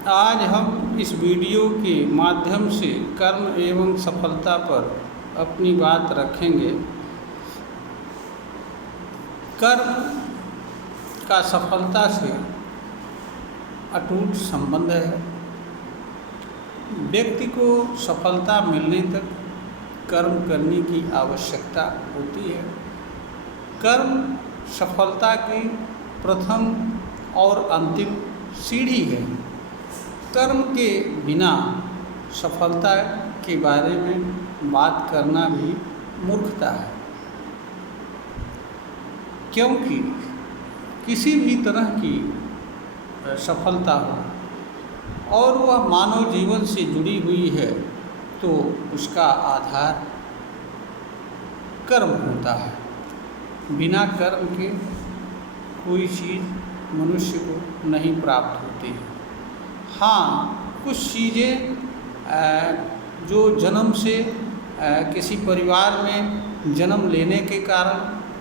आज हम इस वीडियो के माध्यम से कर्म एवं सफलता पर अपनी बात रखेंगे। कर्म का सफलता से अटूट संबंध है। व्यक्ति को सफलता मिलने तक कर्म करने की आवश्यकता होती है। कर्म सफलता की प्रथम और अंतिम सीढ़ी है। कर्म के बिना सफलता के बारे में बात करना भी मूर्खता है, क्योंकि किसी भी तरह की सफलता हो और वह मानव जीवन से जुड़ी हुई है तो उसका आधार कर्म होता है। बिना कर्म के कोई चीज़ मनुष्य को नहीं प्राप्त होती है। हाँ, कुछ चीज़ें जो जन्म से किसी परिवार में जन्म लेने के कारण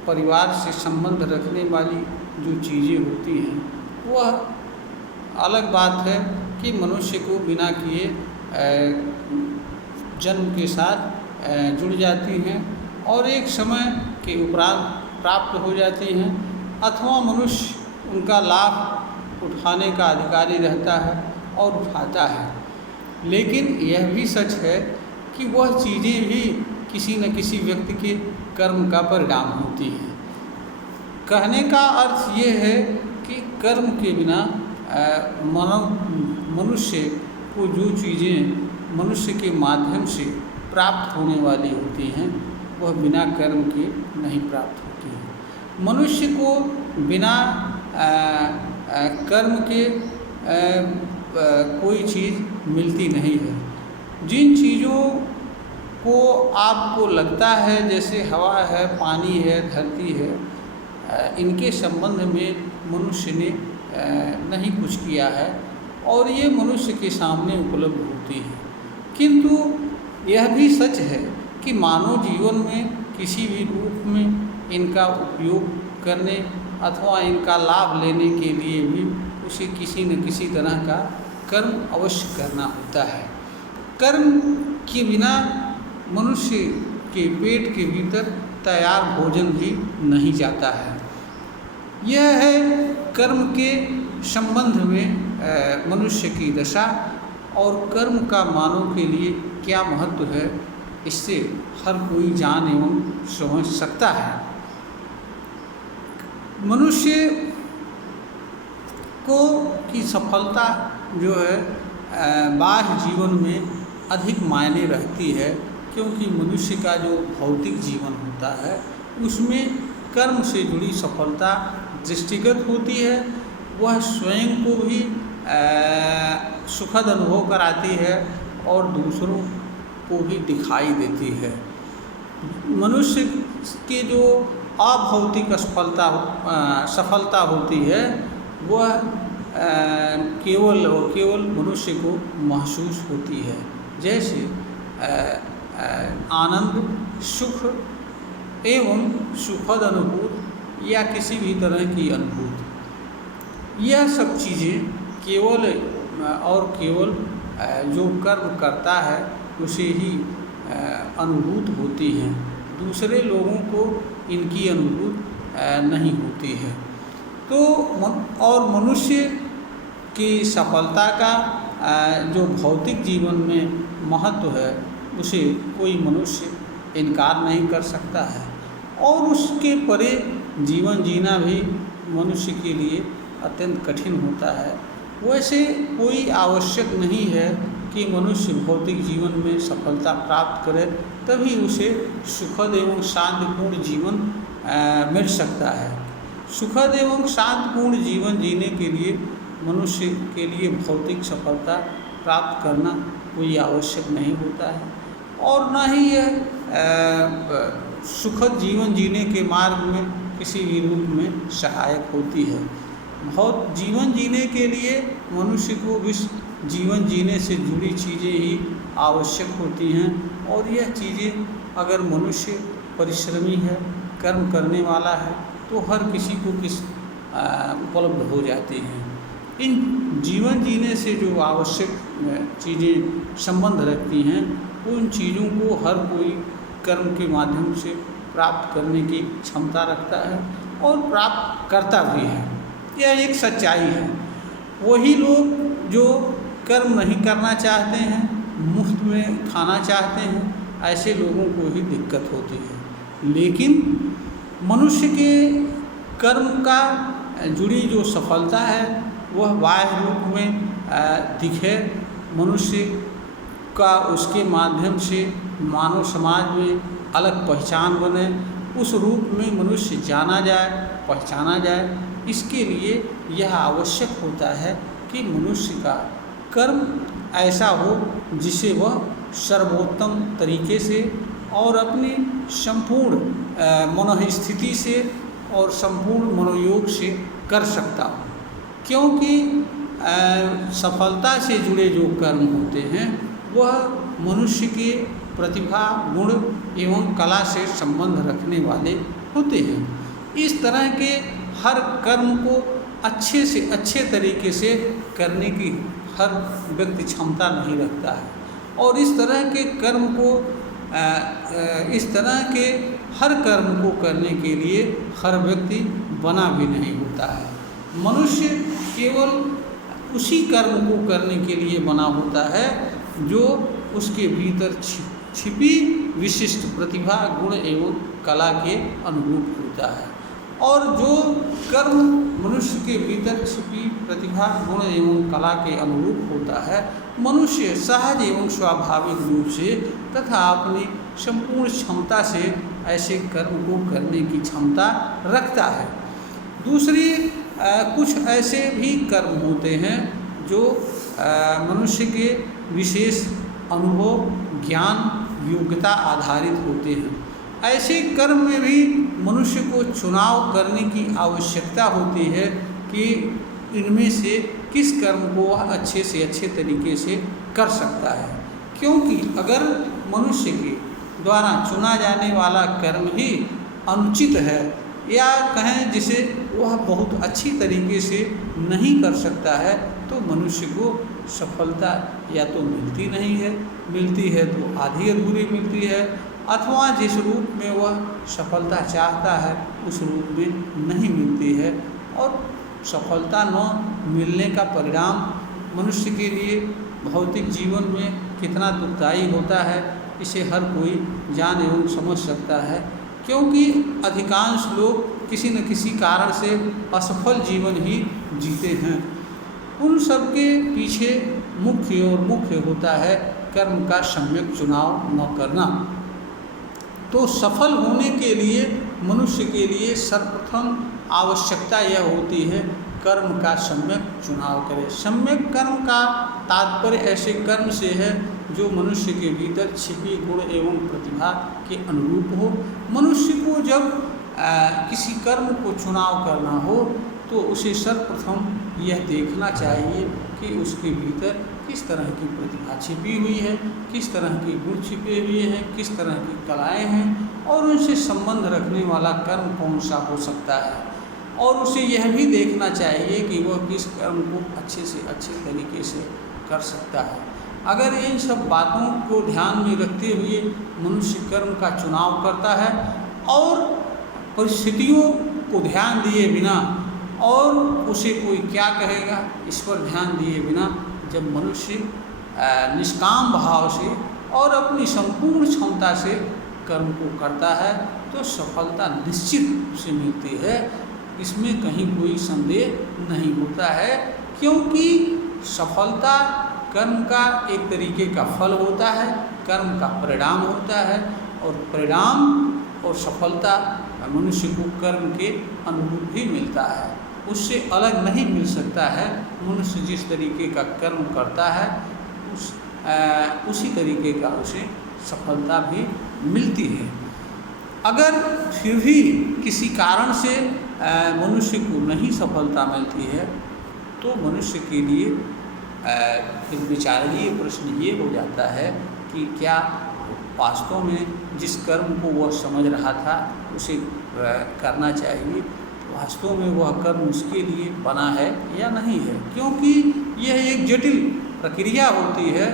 परिवार से संबंध रखने वाली जो चीज़ें होती हैं वह अलग बात है कि मनुष्य को बिना किए जन्म के साथ जुड़ जाती हैं और एक समय के उपरांत प्राप्त हो जाती हैं, अथवा मनुष्य उनका लाभ उठाने का अधिकारी रहता है और उठाता है। लेकिन यह भी सच है कि वह चीज़ें भी किसी न किसी व्यक्ति के कर्म का परिणाम होती है। कहने का अर्थ ये है कि कर्म के बिना मनुष्य को जो चीज़ें मनुष्य के माध्यम से प्राप्त होने वाली होती हैं वह बिना कर्म के नहीं प्राप्त होती हैं। मनुष्य को बिना कर्म के कोई चीज़ मिलती नहीं है। जिन चीज़ों को आपको लगता है जैसे हवा है, पानी है, धरती है, इनके संबंध में मनुष्य ने नहीं कुछ किया है और ये मनुष्य के सामने उपलब्ध होती है। किंतु यह भी सच है कि मानव जीवन में किसी भी रूप में इनका उपयोग करने अथवा इनका लाभ लेने के लिए भी उसे किसी न किसी तरह का कर्म अवश्य करना होता है। कर्म के बिना मनुष्य के पेट के भीतर तैयार भोजन भी नहीं जाता है। यह है कर्म के संबंध में मनुष्य की दशा और कर्म का मानव के लिए क्या महत्व है, इससे हर कोई जान एवं समझ सकता है। मनुष्य को की सफलता जो है बाह्य जीवन में अधिक मायने रखती है, क्योंकि मनुष्य का जो भौतिक जीवन होता है उसमें कर्म से जुड़ी सफलता दृष्टिगत होती है। वह स्वयं को भी सुखद अनुभव कराती है और दूसरों को भी दिखाई देती है। मनुष्य के जो अभौतिक सफलता होती है वह केवल और केवल मनुष्य को महसूस होती है, जैसे आनंद, सुख एवं सुखद अनुभूति या किसी भी तरह की अनुभूति। यह सब चीज़ें केवल और केवल जो कर्म करता है उसे ही अनुभूत होती हैं। दूसरे लोगों को इनकी अनुभूति नहीं होती है। तो और मनुष्य की सफलता का जो भौतिक जीवन में महत्व है उसे कोई मनुष्य इनकार नहीं कर सकता है और उसके परे जीवन जीना भी मनुष्य के लिए अत्यंत कठिन होता है। वैसे कोई आवश्यक नहीं है कि मनुष्य भौतिक जीवन में सफलता प्राप्त करे तभी उसे सुखद एवं शांतिपूर्ण जीवन मिल सकता है। सुखद एवं शांतिपूर्ण जीवन जीने के लिए मनुष्य के लिए भौतिक सफलता प्राप्त करना कोई आवश्यक नहीं होता है और न ही यह सुखद जीवन जीने के मार्ग में किसी भी रूप में सहायक होती है। जीवन जीने के लिए मनुष्य को इस जीवन जीने से जुड़ी चीज़ें ही आवश्यक होती हैं और यह चीज़ें अगर मनुष्य परिश्रमी है, कर्म करने वाला है तो हर किसी को उपलब्ध हो जाती हैं। इन जीवन जीने से जो आवश्यक चीज़ें संबंध रखती हैं, उन चीज़ों को हर कोई कर्म के माध्यम से प्राप्त करने की क्षमता रखता है और प्राप्त करता भी है। यह एक सच्चाई है। वही लोग जो कर्म नहीं करना चाहते हैं, मुफ्त में खाना चाहते हैं, ऐसे लोगों को ही दिक्कत होती है। लेकिन मनुष्य के कर्म का जुड़ी जो सफलता है वह बाह्य रूप में दिखे, मनुष्य का उसके माध्यम से मानव समाज में अलग पहचान बने, उस रूप में मनुष्य जाना जाए, पहचाना जाए। इसके लिए यह आवश्यक होता है कि मनुष्य का कर्म ऐसा हो जिसे वह सर्वोत्तम तरीके से और अपनी संपूर्ण मनोस्थिति से और संपूर्ण मनोयोग से कर सकता हो। क्योंकि सफलता से जुड़े जो कर्म होते हैं वह मनुष्य के प्रतिभा, गुण एवं कला से संबंध रखने वाले होते हैं। इस तरह के हर कर्म को अच्छे से अच्छे तरीके से करने की हर व्यक्ति क्षमता नहीं रखता है, और इस तरह के कर्म को इस तरह के हर कर्म को करने के लिए हर व्यक्ति बना भी नहीं होता है। मनुष्य केवल उसी कर्म को करने के लिए बना होता है जो उसके भीतर छिपी विशिष्ट प्रतिभा, गुण एवं कला के अनुरूप होता है। और जो कर्म मनुष्य के भीतर छिपी प्रतिभा, गुण एवं कला के अनुरूप होता है, मनुष्य सहज एवं स्वाभाविक रूप से तथा अपनी संपूर्ण क्षमता से ऐसे कर्म को करने की क्षमता रखता है। दूसरी कुछ ऐसे भी कर्म होते हैं जो मनुष्य के विशेष अनुभव, ज्ञान, योग्यता आधारित होते हैं। ऐसे कर्म में भी मनुष्य को चुनाव करने की आवश्यकता होती है कि इनमें से किस कर्म को वह अच्छे से अच्छे तरीके से कर सकता है। क्योंकि अगर मनुष्य के द्वारा चुना जाने वाला कर्म ही अनुचित है, या कहें जिसे वह बहुत अच्छी तरीके से नहीं कर सकता है, तो मनुष्य को सफलता या तो मिलती नहीं है, मिलती है तो आधी अधूरी मिलती है, अथवा जिस रूप में वह सफलता चाहता है उस रूप में नहीं मिलती है। और सफलता न मिलने का परिणाम मनुष्य के लिए भौतिक जीवन में कितना दुखदायी होता है, इसे हर कोई जान एवं समझ सकता है। क्योंकि अधिकांश लोग किसी न किसी कारण से असफल जीवन ही जीते हैं। उन सब के पीछे मुख्य होता है कर्म का सम्यक चुनाव न करना। तो सफल होने के लिए मनुष्य के लिए सर्वप्रथम आवश्यकता यह होती है कर्म का सम्यक चुनाव करे। सम्यक कर्म का तात्पर्य ऐसे कर्म से है जो मनुष्य के भीतर छिपी गुण एवं प्रतिभा के अनुरूप हो। मनुष्य को जब किसी कर्म को चुनाव करना हो तो उसे सर्वप्रथम यह देखना चाहिए कि उसके भीतर किस तरह की प्रतिभा छिपी हुई है, किस तरह के गुण छिपे हुए हैं, किस तरह की कलाएं हैं, और उनसे संबंध रखने वाला कर्म कौन सा हो सकता है। और उसे यह भी देखना चाहिए कि वह किस कर्म को अच्छे से अच्छे तरीके से कर सकता है। अगर इन सब बातों को ध्यान में रखते हुए मनुष्य कर्म का चुनाव करता है और परिस्थितियों को ध्यान दिए बिना और उसे कोई क्या कहेगा इस पर ध्यान दिए बिना जब मनुष्य निष्काम भाव से और अपनी संपूर्ण क्षमता से कर्म को करता है तो सफलता निश्चित रूप से मिलती है। इसमें कहीं कोई संदेह नहीं होता है, क्योंकि सफलता कर्म का एक तरीके का फल होता है, कर्म का परिणाम होता है, और परिणाम और सफलता मनुष्य को कर्म के अनुरूप ही मिलता है, उससे अलग नहीं मिल सकता है। मनुष्य जिस तरीके का कर्म करता है उसी तरीके का उसे सफलता भी मिलती है। अगर फिर भी किसी कारण से मनुष्य को नहीं सफलता मिलती है तो मनुष्य के लिए एक विचारणीय प्रश्न ये हो जाता है कि क्या वास्तव में जिस कर्म को वह समझ रहा था उसे करना चाहिए वास्तव में वह कर्म उसके लिए बना है या नहीं है, क्योंकि यह एक जटिल प्रक्रिया होती है।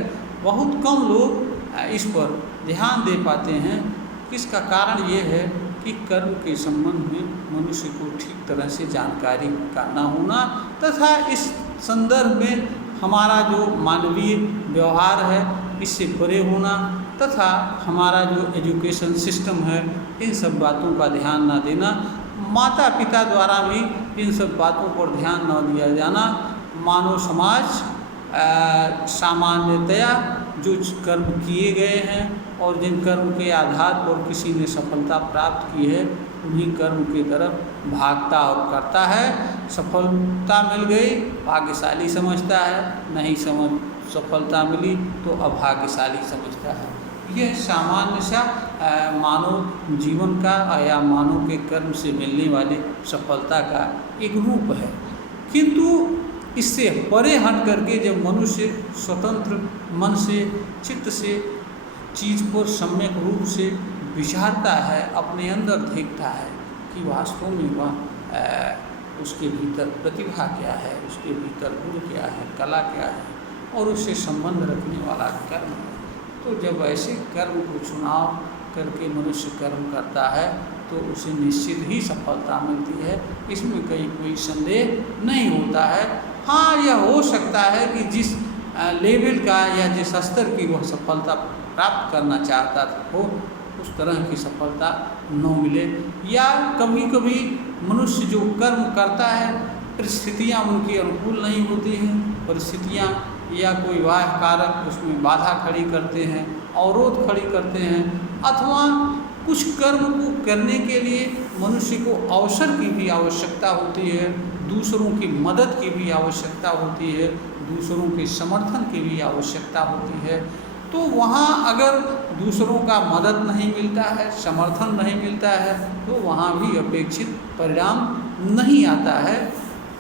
बहुत कम लोग इस पर ध्यान दे पाते हैं। इसका कारण ये है कि कर्म के संबंध में मनुष्य को ठीक तरह से जानकारी का न होना तथा इस संदर्भ में हमारा जो मानवीय व्यवहार है इससे परे होना तथा हमारा जो एजुकेशन सिस्टम है इन सब बातों का ध्यान न देना, माता पिता द्वारा भी इन सब बातों पर ध्यान न दिया जाना, मानव समाज सामान्यतया जो कर्म किए गए हैं और जिन कर्म के आधार पर किसी ने सफलता प्राप्त की है उन्हीं कर्म की तरफ भागता और करता है। सफलता मिल गई भाग्यशाली समझता है, नहीं सफलता मिली तो अभाग्यशाली समझता है। यह सामान्य सा मानव जीवन का या मानव के कर्म से मिलने वाली सफलता का एक रूप है। किंतु इससे परे हट करके जब मनुष्य स्वतंत्र मन से चित्त से चीज़ पर सम्यक रूप से विचारता है, अपने अंदर देखता है कि वास्तव में वह उसके भीतर प्रतिभा क्या है, उसके भीतर गुण क्या है, कला क्या है और उससे संबंध रखने वाला कर्म है, तो जब ऐसे कर्म को चुनाव करके मनुष्य कर्म करता है तो उसे निश्चित ही सफलता मिलती है। इसमें कोई संदेह नहीं होता है। हाँ, यह हो सकता है कि जिस लेवल का या जिस स्तर की वह सफलता प्राप्त करना चाहता हो उस तरह की सफलता न मिले, या कभी कभी मनुष्य जो कर्म करता है परिस्थितियाँ उनकी अनुकूल नहीं होती हैं, परिस्थितियाँ या कोई बाह्य कारक उसमें बाधा खड़ी करते हैं, अवरोध खड़ी करते हैं, अथवा कुछ कर्म को करने के लिए मनुष्य को अवसर की भी आवश्यकता होती है, दूसरों की मदद की भी आवश्यकता होती है, दूसरों के समर्थन की भी आवश्यकता होती है। तो वहाँ अगर दूसरों का मदद नहीं मिलता है, समर्थन नहीं मिलता है, तो वहाँ भी अपेक्षित परिणाम नहीं आता है,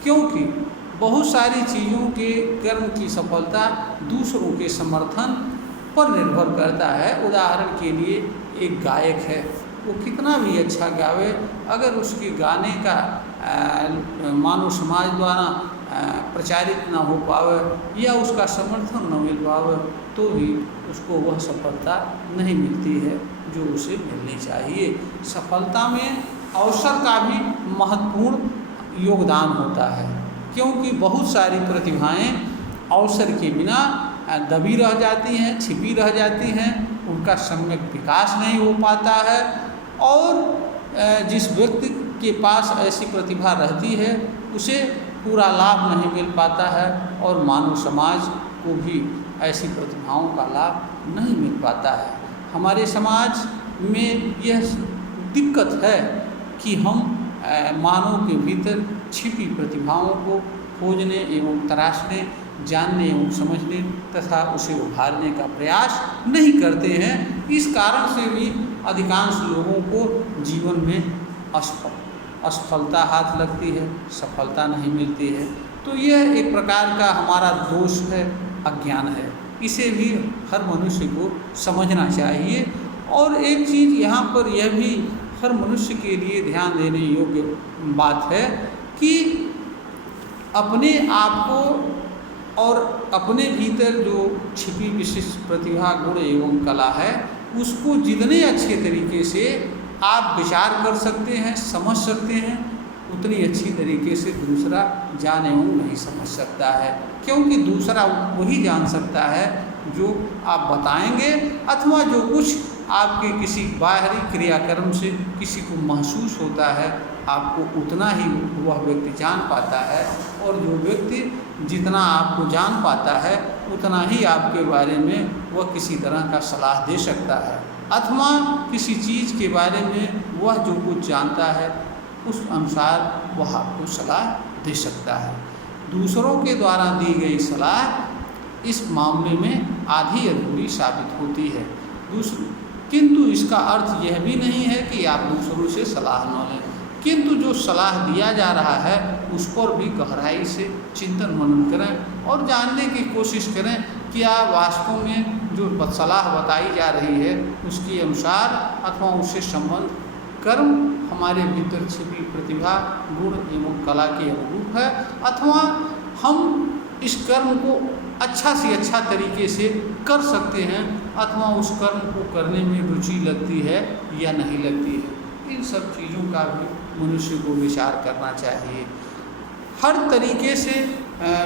क्योंकि बहुत सारी चीज़ों के कर्म की सफलता दूसरों के समर्थन पर निर्भर करता है। उदाहरण के लिए एक गायक है, वो कितना भी अच्छा गावे, अगर उसके गाने का मानव समाज द्वारा प्रचारित न हो पावे या उसका समर्थन न मिल पावे तो भी उसको वह सफलता नहीं मिलती है जो उसे मिलनी चाहिए। सफलता में अवसर का भी महत्वपूर्ण योगदान होता है, क्योंकि बहुत सारी प्रतिभाएं अवसर के बिना दबी रह जाती हैं, छिपी रह जाती हैं, उनका सम्यक विकास नहीं हो पाता है, और जिस व्यक्ति के पास ऐसी प्रतिभा रहती है उसे पूरा लाभ नहीं मिल पाता है और मानव समाज को भी ऐसी प्रतिभाओं का लाभ नहीं मिल पाता है। हमारे समाज में यह दिक्कत है कि हम मानव के भीतर छिपी प्रतिभाओं को खोजने एवं तराशने, जानने एवं समझने तथा उसे उभारने का प्रयास नहीं करते हैं। इस कारण से भी अधिकांश लोगों को जीवन में असफलता हाथ लगती है, सफलता नहीं मिलती है। तो यह एक प्रकार का हमारा दोष है, अज्ञान है। इसे भी हर मनुष्य को समझना चाहिए। और एक चीज़ यहाँ पर यह भी हर मनुष्य के लिए ध्यान देने योग्य बात है कि अपने आप को और अपने भीतर जो छिपी विशिष्ट प्रतिभा, गुण एवं कला है उसको जितने अच्छे तरीके से आप विचार कर सकते हैं, समझ सकते हैं, उतनी अच्छी तरीके से दूसरा जान एवं नहीं समझ सकता है, क्योंकि दूसरा वही जान सकता है जो आप बताएंगे अथवा जो कुछ आपके किसी बाहरी क्रियाक्रम से किसी को महसूस होता है, आपको उतना ही वह व्यक्ति जान पाता है। और जो व्यक्ति जितना आपको जान पाता है उतना ही आपके बारे में वह किसी तरह का सलाह दे सकता है, अथवा किसी चीज़ के बारे में वह जो कुछ जानता है उस अनुसार वह आपको सलाह दे सकता है। दूसरों के द्वारा दी गई सलाह इस मामले में आधी अधूरी साबित होती है। किंतु इसका अर्थ यह भी नहीं है कि आप दूसरों से सलाह न लें, किंतु जो सलाह दिया जा रहा है उस पर भी गहराई से चिंतन मनन करें और जानने की कोशिश करें कि आप वास्तव में जो सलाह बताई जा रही है उसके अनुसार अथवा उससे संबंध कर्म हमारे भीतर छिपी प्रतिभा, गुण एवं कला के अनुरूप है, अथवा हम इस कर्म को अच्छा से अच्छा तरीके से कर सकते हैं, अथवा उस कर्म को करने में रुचि लगती है या नहीं लगती है। इन सब चीज़ों का भी मनुष्य को विचार करना चाहिए। हर तरीके से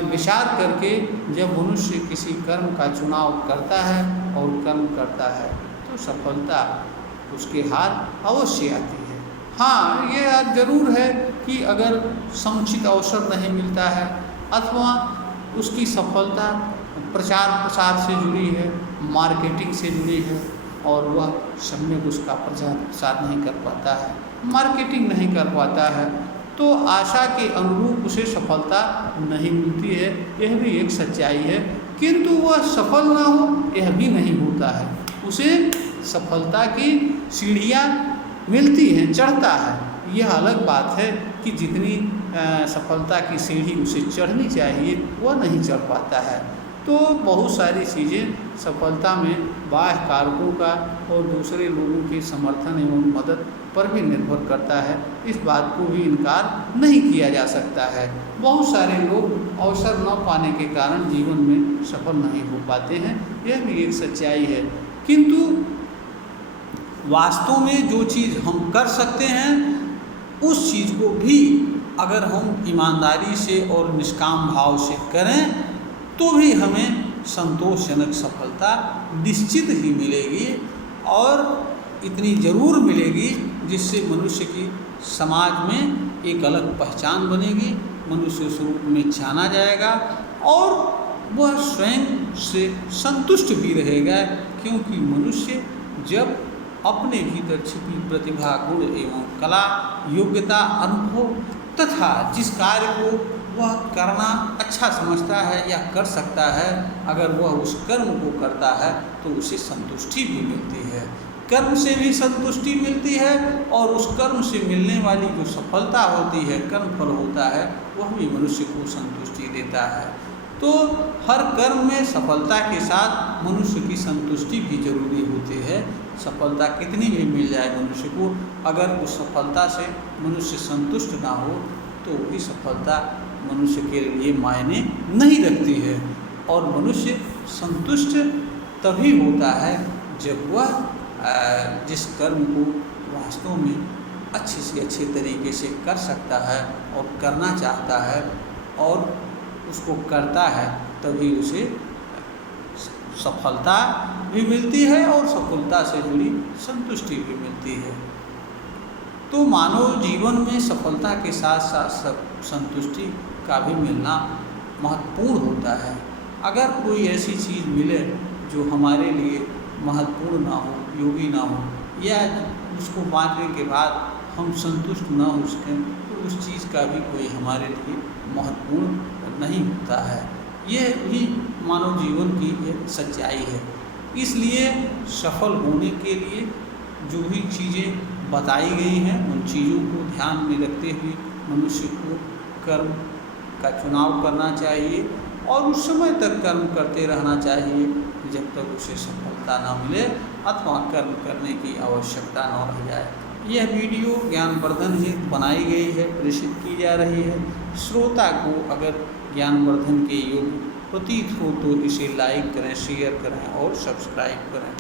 विचार करके जब मनुष्य किसी कर्म का चुनाव करता है और कर्म करता है तो सफलता उसके हाथ अवश्य आती है। हाँ, ये ज़रूर है कि अगर समुचित अवसर नहीं मिलता है अथवा उसकी सफलता प्रचार प्रसार से जुड़ी है, मार्केटिंग से जुड़ी है और वह सम्यक उसका प्रचार प्रसार नहीं कर पाता है, मार्केटिंग नहीं कर पाता है, तो आशा के अनुरूप उसे सफलता नहीं मिलती है। यह भी एक सच्चाई है। किंतु वह सफल ना हो यह भी नहीं होता है, उसे सफलता की सीढ़ियाँ मिलती हैं, चढ़ता है। यह अलग बात है कि जितनी सफलता की सीढ़ी उसे चढ़नी चाहिए वह नहीं चढ़ पाता है। तो बहुत सारी चीज़ें सफलता में बाह्य कारकों का और दूसरे लोगों के समर्थन एवं मदद पर भी निर्भर करता है। इस बात को भी इनकार नहीं किया जा सकता है। बहुत सारे लोग अवसर न पाने के कारण जीवन में सफल नहीं हो पाते हैं, यह भी एक सच्चाई है। किंतु वास्तव में जो चीज़ हम कर सकते हैं उस चीज़ को भी अगर हम ईमानदारी से और निष्काम भाव से करें तो भी हमें संतोषजनक सफलता निश्चित ही मिलेगी, और इतनी ज़रूर मिलेगी जिससे मनुष्य की समाज में एक अलग पहचान बनेगी, मनुष्य उस रूप में जाना जाएगा और वह स्वयं से संतुष्ट भी रहेगा। क्योंकि मनुष्य जब अपने भीतर छिपी प्रतिभा, गुण एवं कला, योग्यता, अनुभव तथा जिस कार्य को वह करना अच्छा समझता है या कर सकता है, अगर वह उस कर्म को करता है तो उसे संतुष्टि भी मिलती है। कर्म से भी संतुष्टि मिलती है और उस कर्म से मिलने वाली जो सफलता होती है, कर्म फल होता है, वह भी मनुष्य को संतुष्टि देता है। तो हर कर्म में सफलता के साथ मनुष्य की संतुष्टि भी जरूरी होती है। सफलता कितनी भी मिल जाए मनुष्य को, अगर उस सफलता से मनुष्य संतुष्ट ना हो तो वही सफलता मनुष्य के लिए मायने नहीं रखती है। और मनुष्य संतुष्ट तभी होता है जब वह जिस कर्म को वास्तव में अच्छे से अच्छे तरीके से कर सकता है और करना चाहता है और उसको करता है, तभी उसे सफलता भी मिलती है और सफलता से जुड़ी संतुष्टि भी मिलती है। तो मानव जीवन में सफलता के साथ साथ संतुष्टि का भी मिलना महत्वपूर्ण होता है। अगर कोई ऐसी चीज़ मिले जो हमारे लिए महत्वपूर्ण ना हो, योगी ना हो, या उसको पाने के बाद हम संतुष्ट ना हो सकें, तो उस चीज़ का भी कोई हमारे लिए महत्वपूर्ण नहीं होता है। यह भी मानव जीवन की एक सच्चाई है। इसलिए सफल होने के लिए जो भी चीज़ें बताई गई हैं उन चीज़ों को ध्यान में रखते हुए मनुष्य को कर्म का चुनाव करना चाहिए और उस समय तक कर्म करते रहना चाहिए जब तक उसे सफलता न मिले अथवा कर्म करने की आवश्यकता न रह जाए। यह वीडियो ज्ञानवर्धन हेतु बनाई गई है, प्रेषित की जा रही है। श्रोता को अगर ज्ञानवर्धन के योग्य प्रतीत हो तो इसे लाइक करें, शेयर करें और सब्सक्राइब करें।